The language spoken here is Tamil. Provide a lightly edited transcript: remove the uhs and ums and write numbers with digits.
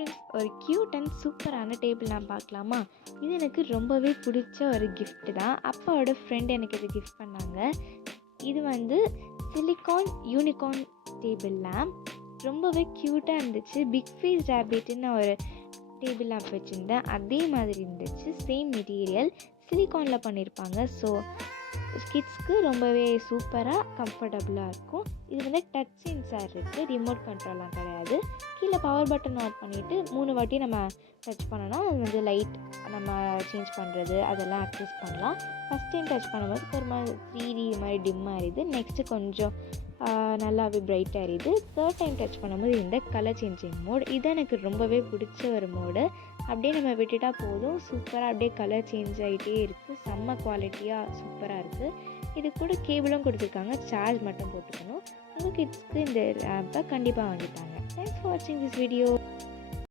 ஃப்ரெண்ட்ஸ், ஒரு க்யூட் அண்ட் சூப்பரான டேபிள் நான் பார்க்கலாமா? இது எனக்கு ரொம்பவே பிடிச்ச ஒரு கிஃப்ட் தான். அப்பாவோட ஃப்ரெண்ட் எனக்கு இது கிஃப்ட் பண்ணாங்க. இது வந்து சிலிகான் யூனிகார்ன் டேபிள் லேம்ப். ரொம்பவே க்யூட்டாக இருந்துச்சு. பிக் ஃபேஸ் ரேபிட்னு நான் ஒரு டேபிள் லேம்ப் வச்சுருந்தேன். அதே மாதிரி இருந்துச்சு. சேம் மெட்டீரியல் சிலிகானில் பண்ணியிருப்பாங்க. ஸோ கிட்ஸ்க்கு ரொம்பவே சூப்பராக கம்ஃபர்டபுளாக இருக்கும். இது வந்து டச் சென்சார் இருக்குது, ரிமோட் கண்ட்ரோல்லாம் கிடையாது. கீழே பவர் பட்டன் ஆன் பண்ணிவிட்டு 3 வாட்டி நம்ம டச் பண்ணோன்னா அது வந்து லைட் நம்ம சேஞ்ச் பண்ணுறது அதெல்லாம் அக்சஸ் பண்ணலாம். ஃபஸ்ட் டைம் டச் பண்ணும்போது ஒரு மாதிரி 3D மாதிரி டிம்மாக ஆகிடுது. நெக்ஸ்ட்டு கொஞ்சம் நல்லாவே பிரைட்டாக ஆகிடுது. தேர்ட் டைம் டச் பண்ணும்போது இந்த கலர் சேஞ்சிங் மோட், இது எனக்கு ரொம்பவே பிடிச்ச ஒரு மோடு. அப்படியே நம்ம விட்டுட்டால் போதும், சூப்பராக அப்படியே கலர் சேஞ்ச் ஆகிட்டே இருக்குது. செம்ம குவாலிட்டியாக சூப்பராக இருக்குது. இது கூட கேபிளும் கொடுத்துருக்காங்க, சார்ஜ் மட்டும் போட்டுக்கணும். உங்கள் கிட்ஸ்க்கு இந்த ஆப்பை கண்டிப்பாக வாங்கிட்டாங்க. தேங்க்ஸ் ஃபார் வாட்சிங் திஸ் வீடியோ.